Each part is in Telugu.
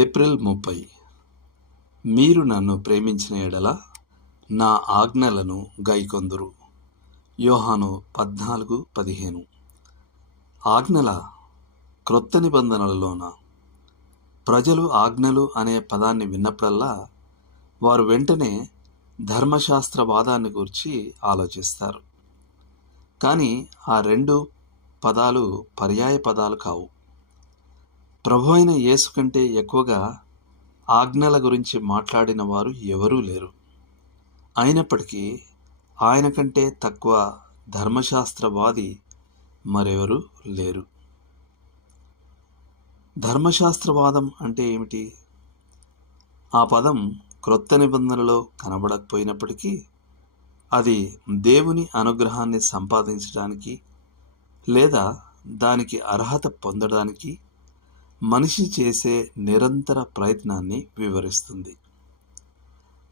ఏప్రిల్ 30. మీరు నన్ను ప్రేమించిన ఎడల నా ఆజ్ఞలను గైకొందురు. యోహాను 14:15. ఆజ్ఞల క్రొత్త నిబంధనలలోన ప్రజలు ఆజ్ఞలు అనే పదాన్ని విన్నప్పుడల్లా వారు వెంటనే ధర్మశాస్త్రవాదాన్ని గురించి ఆలోచిస్తారు. కానీ ఆ రెండు పదాలు పర్యాయ పదాలు కావు. ప్రభువైన యేసు కంటే ఎక్కువగా ఆజ్ఞల గురించి మాట్లాడిన వారు ఎవరూ లేరు. అయినప్పటికీ ఆయన కంటే తక్కువ ధర్మశాస్త్రవాది మరెవరూ లేరు. ధర్మశాస్త్రవాదం అంటే ఏమిటి? ఆ పదం క్రొత్త నిబంధనలో కనబడకపోయినప్పటికీ అది దేవుని అనుగ్రహాన్ని సంపాదించడానికి లేదా దానికి అర్హత పొందడానికి మనిషి చేసే నిరంతర ప్రయత్నాన్ని వివరిస్తుంది.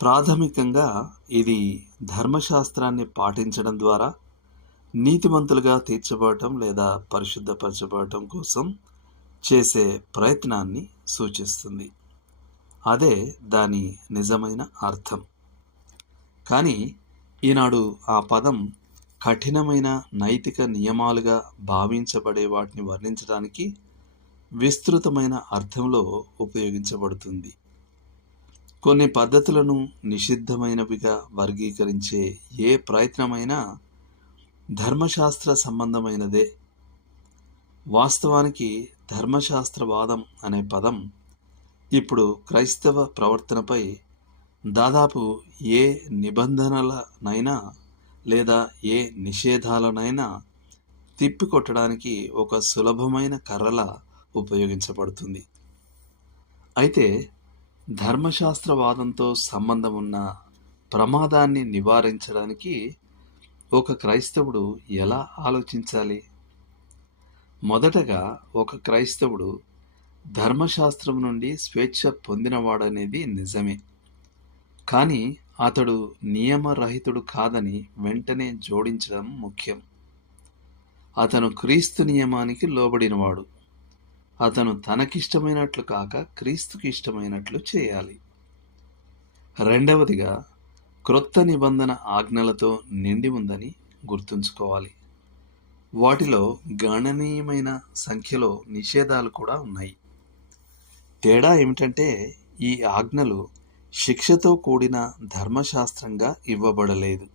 ప్రాథమికంగా ఇది ధర్మశాస్త్రాన్ని పాటించడం ద్వారా నీతిమంతులుగా తీర్చబడటం లేదా పరిశుద్ధపరచబడటం కోసం చేసే ప్రయత్నాన్ని సూచిస్తుంది. అదే దాని నిజమైన అర్థం. కానీ ఈనాడు ఆ పదం కఠినమైన నైతిక నియమాలుగా భావించబడే వాటిని వర్ణించడానికి విస్తృతమైన అర్థంలో ఉపయోగించబడుతుంది. కొన్ని పద్ధతులను నిషిద్ధమైనవిగా వర్గీకరించే ఏ ప్రయత్నమైనా ధర్మశాస్త్ర సంబంధమైనదే. వాస్తవానికి ధర్మశాస్త్రవాదం అనే పదం ఇప్పుడు క్రైస్తవ ప్రవర్తనపై దాదాపు ఏ నిబంధనలనైనా లేదా ఏ నిషేధాలనైనా తిప్పికొట్టడానికి ఒక సులభమైన కర్రలా ఉపయోగించబడుతుంది. అయితే ధర్మశాస్త్రవాదంతో సంబంధం ఉన్న ప్రమాదాన్ని నివారించడానికి ఒక క్రైస్తవుడు ఎలా ఆలోచించాలి? మొదటగా ఒక క్రైస్తవుడు ధర్మశాస్త్రం నుండి స్వేచ్ఛ పొందినవాడనేది నిజమే. కానీ అతడు నియమరహితుడు కాదని వెంటనే జోడించడం ముఖ్యం. అతను క్రీస్తు నియమానికి లోబడినవాడు. అతను తనకిష్టమైనట్లు కాక క్రీస్తుకి ఇష్టమైనట్లు చేయాలి. రెండవదిగా, క్రొత్త నిబంధన ఆజ్ఞలతో నిండి ఉందని గుర్తుంచుకోవాలి. వాటిలో గణనీయమైన సంఖ్యలో నిషేధాలు కూడా ఉన్నాయి. తేడా ఏమిటంటే ఈ ఆజ్ఞలు శిక్షతో కూడిన ధర్మశాస్త్రంగా ఇవ్వబడలేదు.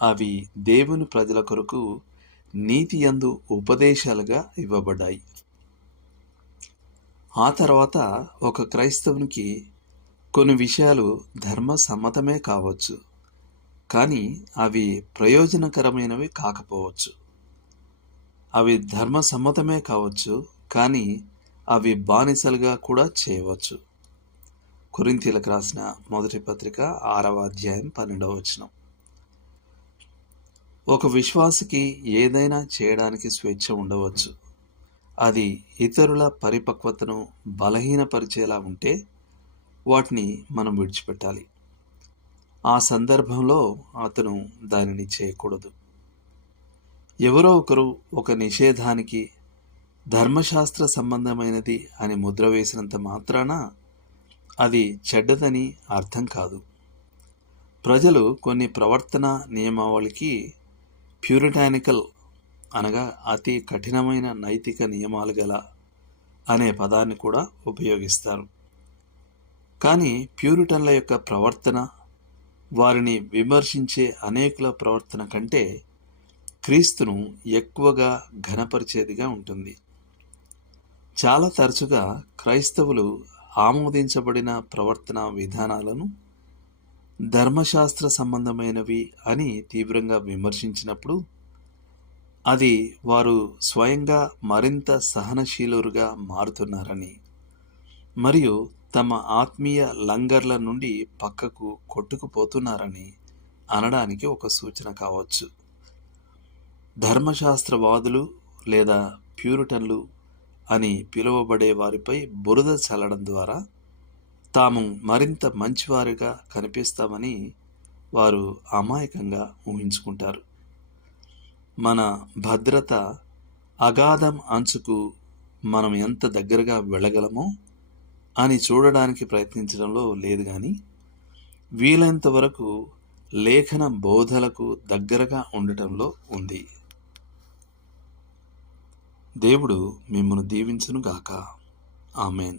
అవి దేవుని ప్రజల కొరకు నీతియందు ఉపదేశాలుగా ఇవ్వబడ్డాయి. ఆ తర్వాత ఒక క్రైస్తవునికి కొన్ని విషయాలు ధర్మసమ్మతమే కావచ్చు, కానీ అవి ప్రయోజనకరమైనవి కాకపోవచ్చు. అవి ధర్మసమ్మతమే కావచ్చు, కానీ అవి బానిసలుగా కూడా చేయవచ్చు. కొరింథీయులకు రాసిన మొదటి పత్రిక 6వ అధ్యాయం 12వ వచనం. ఒక విశ్వాసికి ఏదైనా చేయడానికి స్వేచ్ఛ ఉండవచ్చు. అది ఇతరుల పరిపక్వతను బలహీనపరిచేలా ఉంటే వాటిని మనం విడిచిపెట్టాలి. ఆ సందర్భంలో అతను దానిని చేయకూడదు. ఎవరో ఒకరు ఒక నిషేధానికి ధర్మశాస్త్ర సంబంధమైనది అని ముద్ర వేసినంత మాత్రాన అది చెడ్డదని అర్థం కాదు. ప్రజలు కొన్ని ప్రవర్తన నియమావళికి ప్యూరిటానికల్ అనగా అతి కఠినమైన నైతిక నియమాలు గల అనే పదాన్ని కూడా ఉపయోగిస్తారు. కానీ ప్యూరిటన్ల యొక్క ప్రవర్తన వారిని విమర్శించే అనేకుల ప్రవర్తన కంటే క్రీస్తును ఎక్కువగా ఘనపరిచేదిగా ఉంటుంది. చాలా తరచుగా క్రైస్తవులు ఆమోదించబడిన ప్రవర్తన విధానాలను ధర్మశాస్త్ర సంబంధమైనవి అని తీవ్రంగా విమర్శించినప్పుడు అది వారు స్వయంగా మరింత సహనశీలురుగా మారుతున్నారని మరియు తమ ఆత్మీయ లంగర్ల నుండి పక్కకు కొట్టుకుపోతున్నారని అనడానికి ఒక సూచన కావచ్చు. ధర్మశాస్త్రవాదులు లేదా ప్యూరిటన్లు అని పిలువబడే వారిపై బురద చల్లడం ద్వారా తాము మరింత మంచివారిగా కనిపిస్తామని వారు అమాయకంగా ఊహించుకుంటారు. మన భద్రత అగాధం అంచుకు మనం ఎంత దగ్గరగా వెళ్ళగలమో అని చూడడానికి ప్రయత్నించడంలో లేదు కానీ వీలైనంత వరకు లేఖన బోధలకు దగ్గరగా ఉండటంలో ఉంది. దేవుడు మిమ్మల్ని దీవించునుగాక. ఆమెన్.